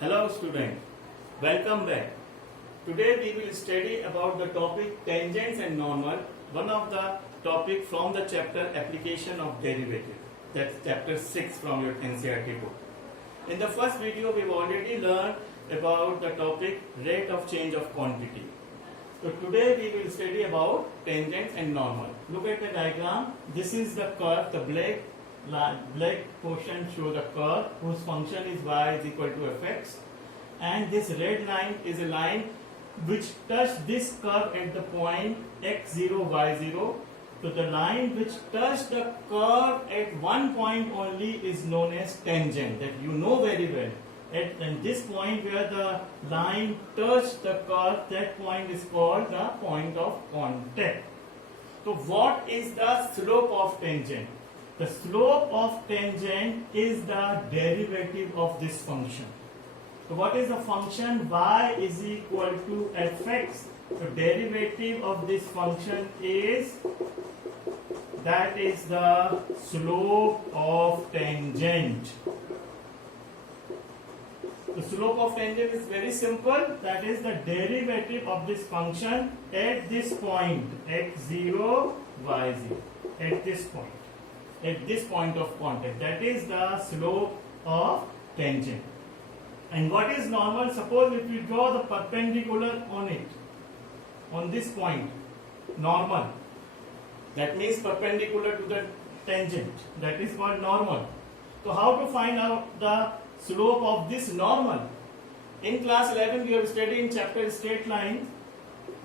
Hello student, welcome back. Today we will study about the topic tangents and normal, one of the topic from the chapter application of derivative. That's chapter 6 from your NCERT book. In the first video we've already learned about the topic rate of change of quantity. So today we will study about tangents and normal. Look at the diagram. This is the curve, the black portion show the curve whose function is y is equal to fx, and this red line is a line which touch this curve at the point x0 y0. So the line which touch the curve at one point only is known as tangent, that you know very well. At this point where the line touch the curve, that point is called the point of contact. So what is the slope of tangent? The slope of tangent is the derivative of this function. So what is the function? Y is equal to fx. So derivative of this function is, that is the slope of tangent. The slope of tangent is very simple. That is the derivative of this function at this point x0 y0, at this point. At this point of contact, that is the slope of tangent. And what is normal? Suppose if we draw the perpendicular on it, on this point, normal, that means perpendicular to the tangent, that is called normal. So how to find out the slope of this normal? In class 11 we have studied in chapter straight line.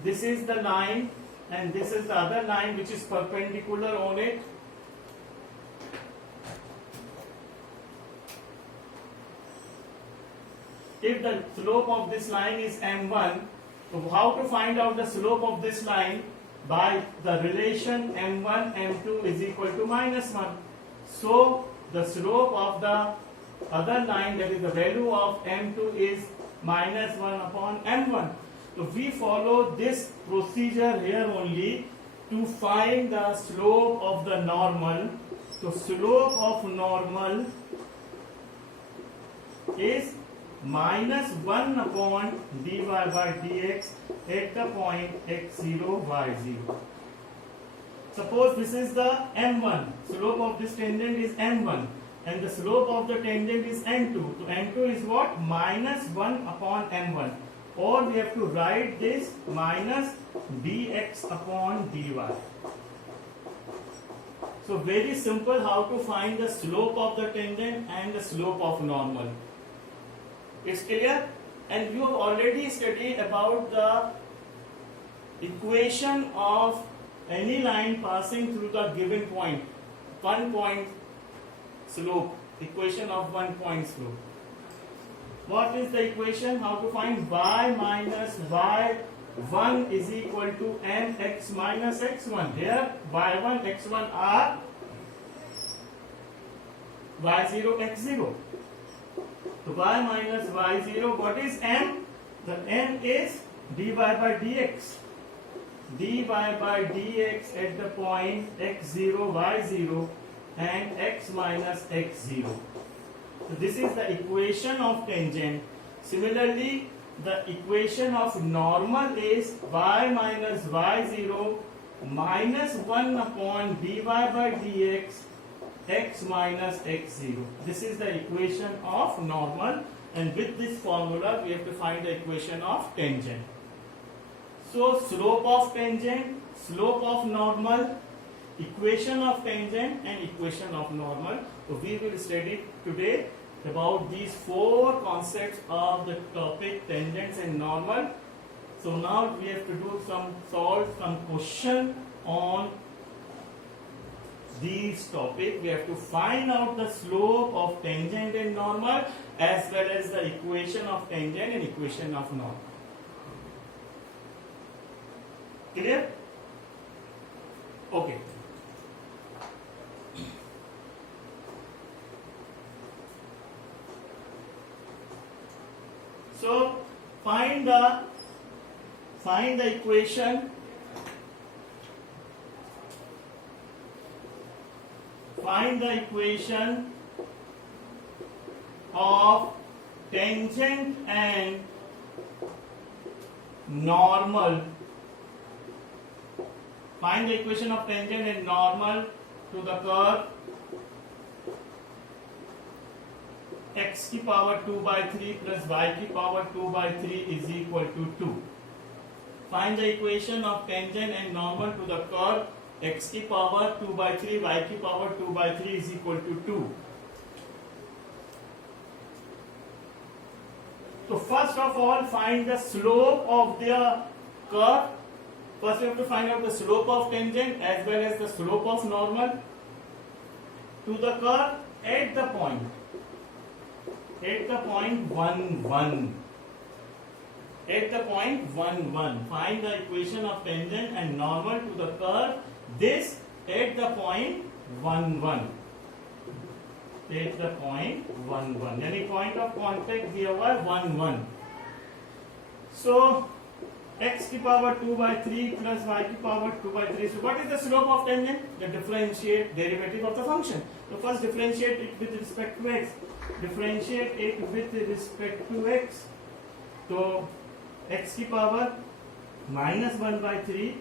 This is the line and this is the other line which is perpendicular on it. If the slope of this line is m1, so how to find out the slope of this line? By the relation m1 m2 is equal to -1. So the slope of the other line, that is the value of m2, is -1 upon m1. So we follow this procedure here only to find the slope of the normal. So slope of normal is -1 upon dy by dx at the point x0 y0. Suppose this is the m1, slope of this tangent is m1 and the slope of the tangent is m2. So m2 is what? -1 upon m1, or we have to write this minus dx upon dy. So very simple how to find the slope of the tangent and the slope of normal. It's clear? And you have already studied about the equation of any line passing through the given point, 1 point slope, equation of 1 point slope. What is the equation? How to find y minus y1 is equal to mx minus x1. Here y1 x1 are y0 x0. So y minus y0, what is m? The m is dy by dx. dy by dx at the point x0 y0 and x minus x0. So this is the equation of tangent. Similarly, the equation of normal is y minus y0 minus 1 upon dy by dx x minus x0. This is the equation of normal, and with this formula we have to find the equation of tangent. So slope of tangent, slope of normal, equation of tangent and equation of normal. So we will study today about these 4 concepts of the topic tangents and normal. So now we have to solve some question on these topics. We have to find out the slope of tangent and normal, as well as the equation of tangent and equation of normal. Clear? Okay. So find the equation. Find the equation of tangent and normal. Find the equation of tangent and normal to the curve x की power 2 by 3 plus y की power 2 by 3 is equal to 2. Find the equation of tangent and normal to the curve x की power 2 by 3 y की power 2 by 3 is equal to 2. So first of all, find the slope of the curve. First we have to find out the slope of tangent as well as the slope of normal to the curve at the point 1 1. At the point 1 1. Find the equation of tangent and normal to the curve. This at the point 1 1. At the point 1 1. Any point of contact दिया हुआ है 1 1. So x की power 2 by 3 plus y की power 2 by 3. So what is the slope of tangent? The differentiate derivative of the function. So first differentiate it with respect to x. Differentiate it with respect to x. So x की power minus 1 by 3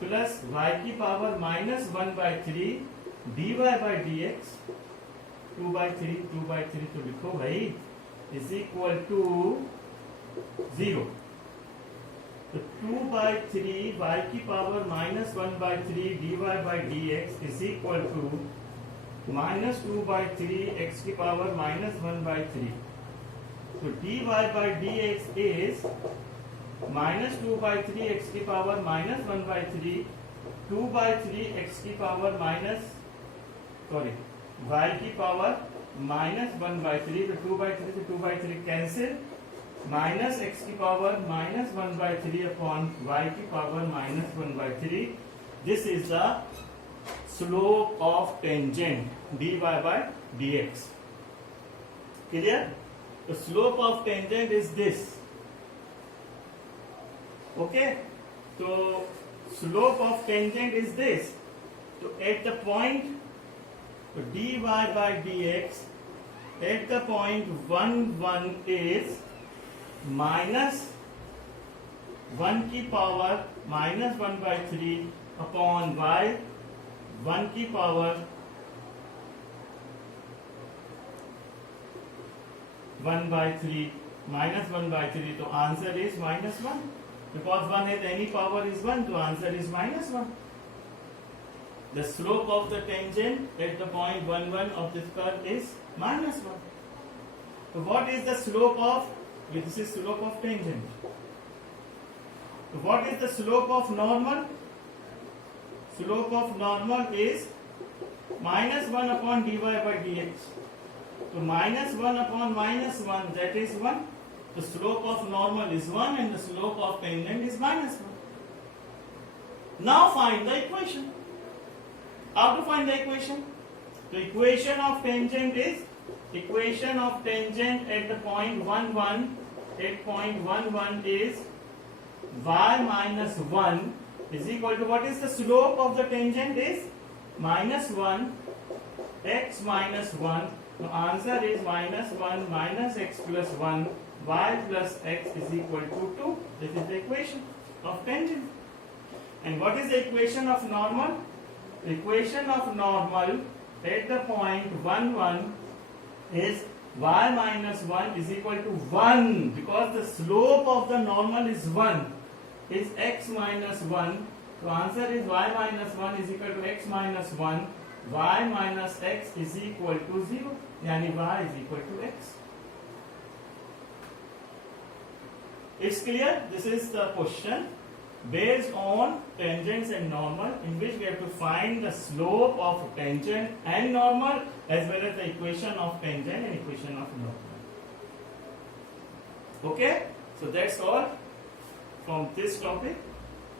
plus y की power minus 1 by 3 dy by dx 2 by 3 तो लिखो भाई is equal to 0. तो 2 by 3 y की power minus 1 by 3 dy by dx is equal to minus 2 by 3 x की power minus 1 by 3. So dy by dx is minus 2 by 3 x की power minus 1 by 3 2 by 3 x की power minus y की power minus 1 by 3. तो 2 by 3 से 2 by 3 cancel. Minus x की power minus 1 by 3 upon y की power minus 1 by 3. This is the slope of tangent dy by dx. Clear? The slope of tangent is this. Okay? So slope of tangent is this. So at the point dy by dx at the point 1 1 is minus 1 की power minus 1 by 3 upon y 1 की power 1 by 3 minus 1 by 3. तो answer is minus 1. Because 1 has any power is 1, so answer is minus 1. The slope of the tangent at the point 1 1 of this curve is minus 1. So what is the slope of, this is slope of tangent. So what is the slope of normal? Slope of normal is minus 1 upon dy by dx. So minus 1 upon minus 1, that is 1. The slope of normal is 1 and the slope of tangent is minus 1. Now find the equation. How to find the equation? The equation of tangent is equation of tangent at the point 1 1 at point 1 1 is y minus 1 is equal to what is the slope of the tangent is minus 1 x minus 1. The answer is minus 1 minus x plus 1 y plus x is equal to 2. This is the equation of tangent. And what is the equation of normal? The equation of normal at the point 1 1 is y minus 1 is equal to 1 because the slope of the normal is 1 is x minus 1. So answer is y minus 1 is equal to x minus 1. Y minus x is equal to 0. Yani y is equal to x. It's clear? This is the question based on tangents and normal in which we have to find the slope of tangent and normal as well as the equation of tangent and equation of normal. Okay? So that's all from this topic.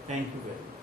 Thank you very much.